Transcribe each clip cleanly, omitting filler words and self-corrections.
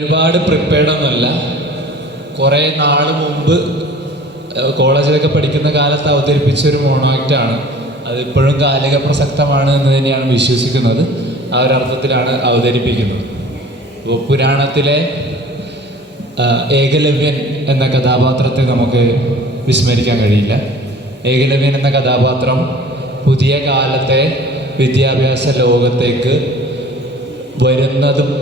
ഒരുപാട് പ്രിപ്പയർഡ് ഒന്നുമല്ല. കുറേ നാൾ മുമ്പ് കോളേജിലൊക്കെ പഠിക്കുന്ന കാലത്ത് അവതരിപ്പിച്ച ഒരു മോണോ ആക്റ്റാണ്. അതിപ്പോഴും കാലിക പ്രസക്തമാണ് എന്ന് തന്നെയാണ് വിശ്വസിക്കുന്നത്. ആ ഒരർത്ഥത്തിലാണ് അവതരിപ്പിക്കുന്നത്. അപ്പോൾ പുരാണത്തിലെ ഏകലവ്യൻ എന്ന കഥാപാത്രത്തെ നമുക്ക് വിസ്മരിക്കാൻ കഴിയില്ല. ഏകലവ്യൻ എന്ന കഥാപാത്രം പുതിയ കാലത്തെ വിദ്യാഭ്യാസ ലോകത്തേക്ക് വരുന്നതും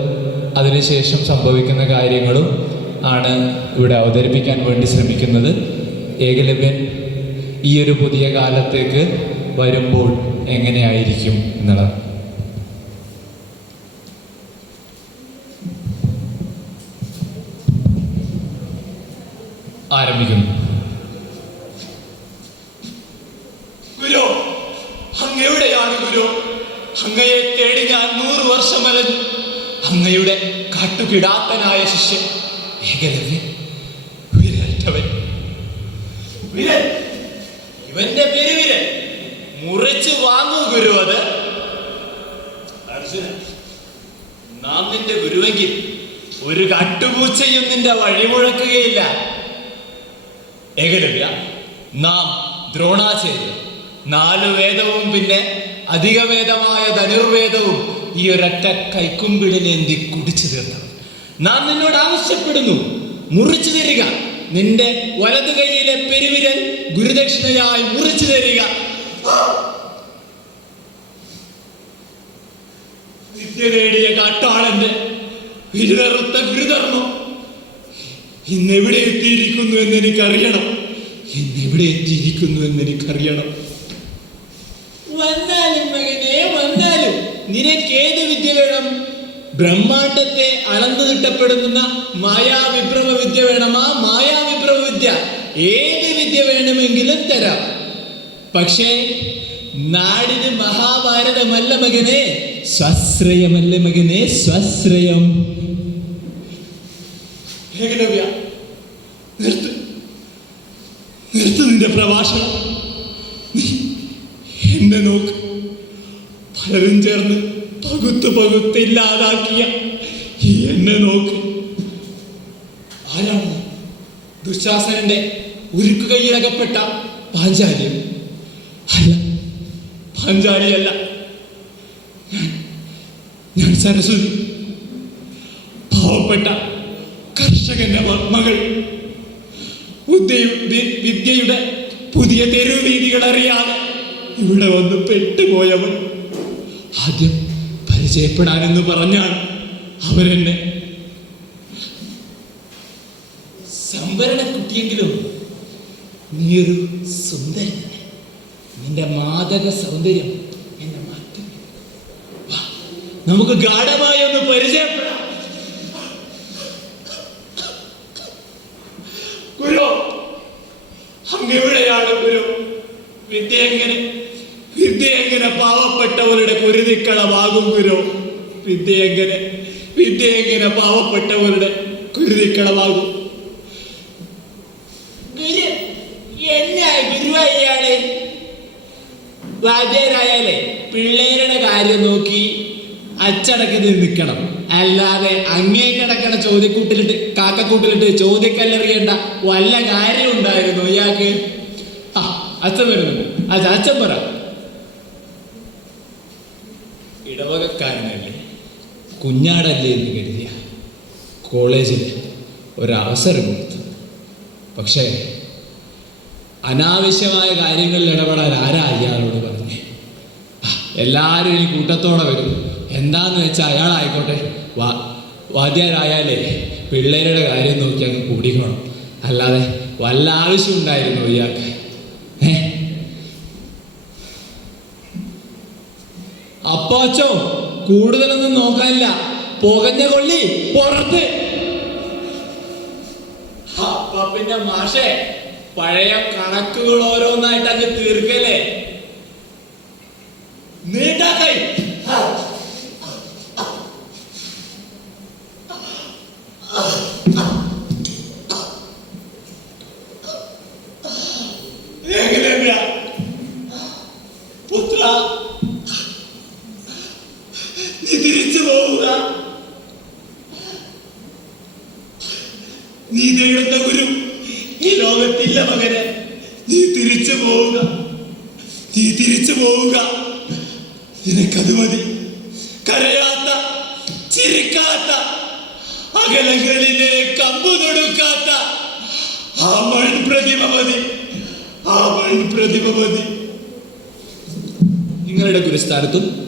അതിനുശേഷം സംഭവിക്കുന്ന കാര്യങ്ങളും ആണ് ഇവിടെ അവതരിപ്പിക്കാൻ വേണ്ടി ശ്രമിക്കുന്നത്. ഏകലവ്യൻ ഈ ഒരു പുതിയ കാലത്തേക്ക് വരുമ്പോൾ എങ്ങനെയായിരിക്കും എന്നുള്ളത്. ആരംഭിക്കുന്നു. ഗുരു, അങ്ങെവിടെയാണ് ഗുരു? അങ്ങയെ തേടി ഞാൻ 100 വർഷം അലഞ്ഞു. അങ്ങയുടെ കാട്ടുകിടാത്തനായ ശിഷ്യൻ ഏകലവ്യൻ, വിരലറ്റവൻ. വിരൽ, ഇവന്റെ പെരുവിരൽ മുറിച്ച് വാങ്ങൂ ഗുരു. അത് അർജുന, നാം നിന്റെ ഗുരുവെങ്കിൽ ഒരു കാട്ടുപൂച്ചയും നിന്റെ വഴിമുഴക്കുകയില്ല. ഏകലവ്യ, നാം ദ്രോണാചാര്യർ 4 വേദവും പിന്നെ അധികവേദമായ ധനുർവേദവും ഈ ഒരൊറ്റ കൈക്കുമ്പിളിലേന്തി കുടിച്ചു തീർത്തവൻ. നാം നിന്നോട് ആവശ്യപ്പെടുന്നു, മുറിച്ചു തരിക. നിന്റെ വലതു കൈയിലെ പെരുവിരൽ ഗുരുദക്ഷിണയായി മുറിച്ചു തരിക. വിദ്യ നേടിയ കാട്ടാളന്റെ വിരുതറുത്ത ഗുരുധർമ്മം ഇന്നെവിടെ എത്തിയിരിക്കുന്നു എന്നെനിക്കറിയണം. ഇന്നെവിടെ എത്തിയിരിക്കുന്നു എന്നെനിക്കറിയണം. വന്നാലും മകനെ, വന്നാലും നിനക്കേത് വിദ്യ വേണം? ബ്രഹ്മാണ്ടത്തെ അളന്നു തിട്ടപ്പെടുന്ന മായാവിഭ്രമ വിദ്യ വേണം. ആ മായാവിഭ്രമ വിദ്യ ഏത് വിദ്യ വേണമെങ്കിലും തരാം. പക്ഷേ നാടിന് മഹാഭാരതമല്ല മകനെ, സ്വാശ്രയമല്ല മകനെ, സ്വാശ്രയം. ഏകലവ്യ, നിർത്ത് നിന്റെ പ്രഭാഷണം. എന്നെ നോക്ക്. പലരും ചേർന്ന് പകുത്തില്ലാതാക്കിയ എന്നെ നോക്ക്. ആരാണ്? ദുശാസനന്റെ ഉരുക്കു കയ്യിലകപ്പെട്ട പാഞ്ചാലിയോ? അല്ല, പാഞ്ചാലിയല്ല. ഞാൻ സരസ്വതി, പാവപ്പെട്ട കർഷകന്റെ മകൾ. വിദ്യയുടെ പുതിയ തെരുവീതികൾ അറിയാതെ ഇവിടെ വന്ന് പെട്ടുപോയവൻ. ആദ്യം പരിചയപ്പെടാനെന്ന് പറഞ്ഞാണ് അവരെന്നെ. സംവരണ കുട്ടിയെങ്കിലും നീയൊരു സുന്ദരി. നിന്റെ മാദക സൗന്ദര്യം എന്നെ മാറ്റി. നമുക്ക് ഗാഢമായി ഒന്ന് പരിചയപ്പെടാം. ഗുരു, അങ്ങെവിടെയാണ് ഗുരു? വിദ്യ എങ്ങനെ പാവപ്പെട്ടവരുടെ കുരുതിക്കളമാകും ഗുരു? വിദ്യ എങ്ങനെ പാവപ്പെട്ടവരുടെ കുരുതിക്കളമാകും? ഗുരു, എന്നാ ഗുരുവായാലേ? വാദ്യരായാലേ പിള്ളേരുടെ കാര്യം നോക്കി അച്ചടക്കി നിൽക്കണം. അല്ലാതെ അങ്ങേ കിടക്കണ ചോദ്യക്കൂട്ടിലിട്ട് കാക്കക്കൂട്ടിലിട്ട് ചോദ്യക്കല്ലെറിയേണ്ട വല്ല കാര്യം ഉണ്ടായിരുന്നു ഇയാൾക്ക്? അച്ഛൻ വരുന്നുണ്ട്. അച്ഛൻ പറ. ഇടവകക്കാരനല്ലേ, കുഞ്ഞാടല്ലേ എന്ന് കരുതിയ കോളേജിൽ ഒരവസരം കൊടുത്തു. പക്ഷേ അനാവശ്യമായ കാര്യങ്ങളിൽ ഇടപെടാൻ ആരാ അയാളോട് പറഞ്ഞേ? എല്ലാവരും ഈ കൂട്ടത്തോടെ വരും. എന്താന്ന് വെച്ചാൽ അയാളായിക്കോട്ടെ. വാദ്യരായാലേ പിള്ളേരുടെ കാര്യം നോക്കി അങ്ങ് കൂടിക്കണം. അല്ലാതെ വല്ല ആവശ്യം ഉണ്ടായിരുന്നു ഇയാൾക്ക്? അപ്പാച്ചോ, കൂടുതലൊന്നും നോക്കാനില്ല. പുകഞ്ഞ കൊള്ളി പുറത്ത്. അപ്പൊ പിന്നെ മാഷേ, പഴയ കണക്കുകൾ ഓരോന്നായിട്ട് അങ്ങ് തീർക്കല്ലേ. നീട്ടാക്കൈ. പുത്ര, നീ തിരിച്ചു പോവുക. നീ തേടുന്ന ഗുരു ഈ ലോകത്തില്ല മകനെ. നീ തിരിച്ചു പോവുക, നീ തിരിച്ചു പോവുക. നിനക്കത് മതി. കരയാത്ത, ചിരിക്കാത്ത, അകലങ്ങളിലെ കമ്പു തൊടുക്കാത്ത ആ മൺപ്രതിമ മതി, ആ മൺപ്രതിമ മതി. നിങ്ങളുടെ ഗുരുസ്ഥാനത്തും